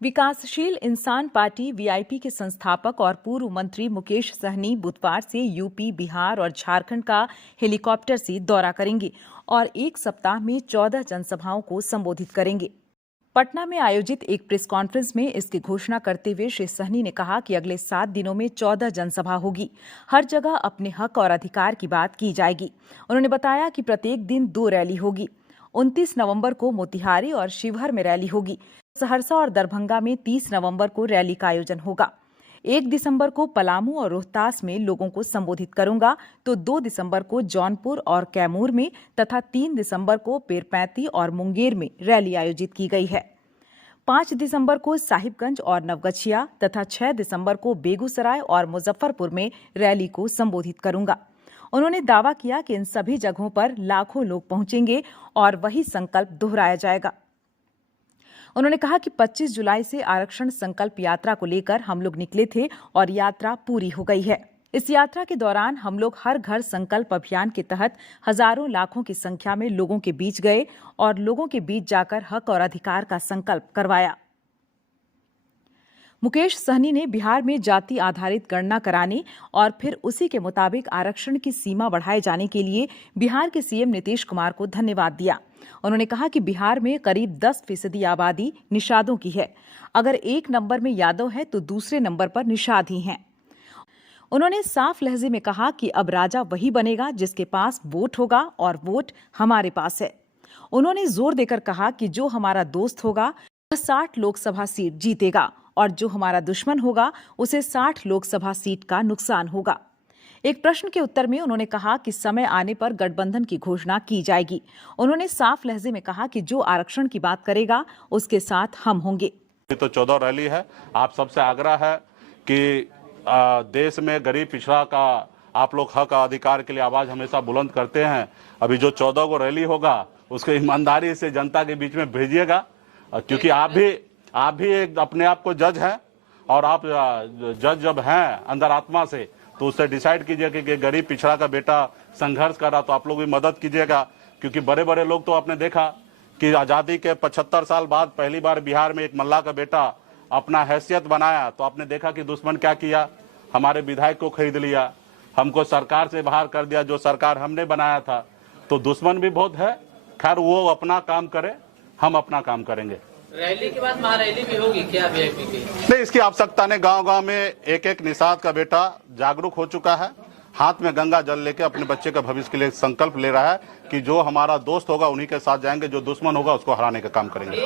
विकासशील इंसान party VIP के संस्थापक और पूर्व मंत्री मुकेश सहनी बुधवार से यूपी, बिहार और झारखंड का हेलीकॉप्टर से दौरा करेंगे और एक सप्ताह में 14 जनसभाओं को संबोधित करेंगे। पटना में आयोजित एक प्रेस कॉन्फ्रेंस में इसकी घोषणा करते हुए श्री सहनी ने कहा कि अगले 7 दिनों में 14 जनसभा होगी। हर जगह अपने हक और अधिकार की बात की जाएगी। उन्होंने बताया कि प्रत्येक दिन 2 रैली होगी। 29 नवंबर को मोतिहारी और शिवहर में रैली होगी। सहरसा और दरभंगा में 30 नवंबर को रैली का आयोजन होगा। 1 दिसंबर को पलामू और रोहतास में लोगों को संबोधित करूंगा, तो 2 दिसंबर को जौनपुर और कैमूर में तथा 3 दिसंबर को पीरपैंती और मुंगेर में रैली आयोजित की गई है। 5 दिसंबर को साहिबगंज और नवगछिया तथा 6 दिसंबर को बेगूसराय और मुजफ्फरपुर में रैली को संबोधित करूंगा। उन्होंने दावा किया कि इन सभी जगहों पर लाखों लोग पहुंचेंगे और वही संकल्प दोहराया जाएगा। उन्होंने कहा कि 25 जुलाई से आरक्षण संकल्प यात्रा को लेकर हम लोग निकले थे और यात्रा पूरी हो गई है। इस यात्रा के दौरान हम लोग हर घर संकल्प अभियान के तहत हजारों लाखों की संख्या में लोगों के बीच गए और लोगों के बीच जाकर हक और अधिकार का संकल्प करवाया। मुकेश सहनी ने बिहार में जाति आधारित गणना कराने और फिर उसी के मुताबिक आरक्षण की सीमा बढ़ाए जाने के लिए बिहार के सीएम नीतीश कुमार को धन्यवाद दिया। उन्होंने कहा कि बिहार में करीब 10% आबादी निषादों की है। अगर एक नंबर में यादव है तो दूसरे नंबर पर निषाद ही हैं। उन्होंने साफ लहजे में कहा कि अब राजा वही बनेगा जिसके पास वोट होगा और वोट हमारे पास है। उन्होंने जोर देकर कहा कि जो हमारा दोस्त होगा वह 60 लोकसभा सीट जीतेगा और जो हमारा दुश्मन होगा उसे 60 लोकसभा सीट का नुकसान होगा। एक प्रश्न के उत्तर में उन्होंने कहा कि समय आने पर गठबंधन की घोषणा की जाएगी। उन्होंने साफ लहजे में कहा कि जो आरक्षण की बात करेगा उसके साथ हम होंगे। तो 14 रैली है। आप सबसे आग्रह है कि देश में गरीब पिछड़ा का आप लोग हक अधिकार के लिए आवाज हमेशा बुलंद करते हैं। अभी जो 14 को रैली होगा उसको ईमानदारी से जनता के बीच में भेजिएगा, क्योंकि आप भी एक अपने आप को जज हैं और आप जज जब हैं अंदर आत्मा से तो उससे डिसाइड कीजिए कि गरीब पिछड़ा का बेटा संघर्ष कर रहा तो आप लोग भी मदद कीजिएगा। क्योंकि बड़े बड़े लोग तो आपने देखा कि आज़ादी के 75 साल बाद पहली बार बिहार में एक मल्ला का बेटा अपना हैसियत बनाया तो आपने देखा कि दुश्मन क्या किया, हमारे विधायक को खरीद लिया, हमको सरकार से बाहर कर दिया जो सरकार हमने बनाया था। तो दुश्मन भी बहुत है। खैर वो अपना काम करे, हम अपना काम करेंगे। रैली के बाद महारैली भी होगी क्या वीआईपी की? नहीं, इसकी आवश्यकता नहीं। गांव-गांव में एक निषाद का बेटा जागरूक हो चुका है, हाथ में गंगा जल लेके अपने बच्चे का भविष्य के लिए संकल्प ले रहा है कि जो हमारा दोस्त होगा उन्हीं के साथ जाएंगे, जो दुश्मन होगा उसको हराने का काम करेंगे।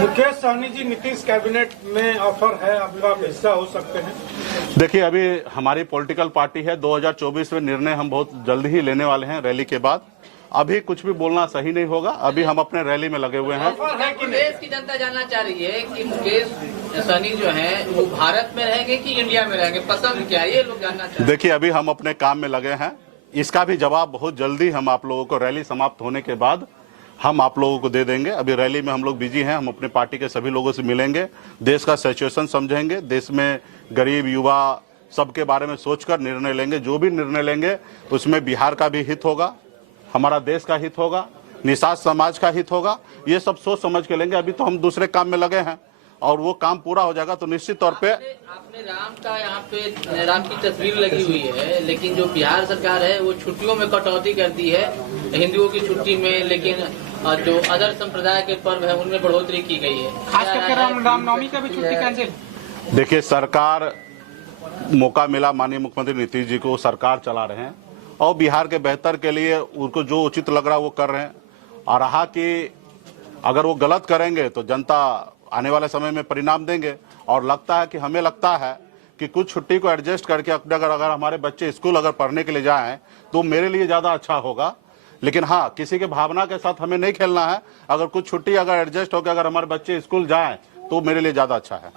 मुकेश सहनी जी, नीतीश कैबिनेट में ऑफर है, आपका हिस्सा हो सकते हैं? देखिए, अभी हमारी पॉलिटिकल पार्टी है, 2024 में निर्णय हम बहुत जल्द ही लेने वाले हैं रैली के बाद। अभी कुछ भी बोलना सही नहीं होगा। अभी हम अपने रैली में लगे हुए हैं। देश की जनता जानना चाह रही है कि मुकेश सहनी जो है वो भारत में रहेंगे कि इंडिया में रहेंगे, पसंद क्या है, ये लोग जानना चाह रहे हैं। देखिए, अभी हम अपने काम में लगे हैं। इसका भी जवाब बहुत जल्दी हम आप लोगों को रैली समाप्त होने के बाद हम आप लोगों को दे देंगे। अभी रैली में हम लोग बिजी हैं। हम अपने पार्टी के सभी लोगों से मिलेंगे, देश का सिचुएशन समझेंगे, देश में गरीब युवा सबके बारे में सोचकर निर्णय लेंगे। जो भी निर्णय लेंगे उसमें बिहार का भी हित होगा, हमारा देश का हित होगा, निषाद समाज का हित होगा। ये सब सोच समझ के लेंगे। अभी तो हम दूसरे काम में लगे हैं और वो काम पूरा हो जाएगा तो निश्चित तौर पे आपने राम का यहाँ पे राम की तस्वीर लगी हुई है, लेकिन जो बिहार सरकार है वो छुट्टियों में कटौती कर दी है हिंदुओं की छुट्टी में, लेकिन जो अदर संप्रदाय के पर्व है उनमें बढ़ोतरी की गई है। खास करके रामनवमी का भी छुट्टी कैंसिल। देखिए, सरकार मौका मिला माननीय मुख्यमंत्री नीतीश जी को, सरकार चला रहे हैं और बिहार के बेहतर के लिए उनको जो उचित लग रहा है वो कर रहे हैं। और रहा कि अगर वो गलत करेंगे तो जनता आने वाले समय में परिणाम देंगे। और लगता है कि हमें लगता है कि कुछ छुट्टी को एडजस्ट करके अपने अगर हमारे बच्चे स्कूल अगर पढ़ने के लिए जाएं तो मेरे लिए ज़्यादा अच्छा होगा। लेकिन हाँ, किसी के भावना के साथ हमें नहीं खेलना है। अगर कुछ छुट्टी अगर एडजस्ट होकर अगर हमारे बच्चे स्कूल जाएं तो मेरे लिए ज़्यादा अच्छा है।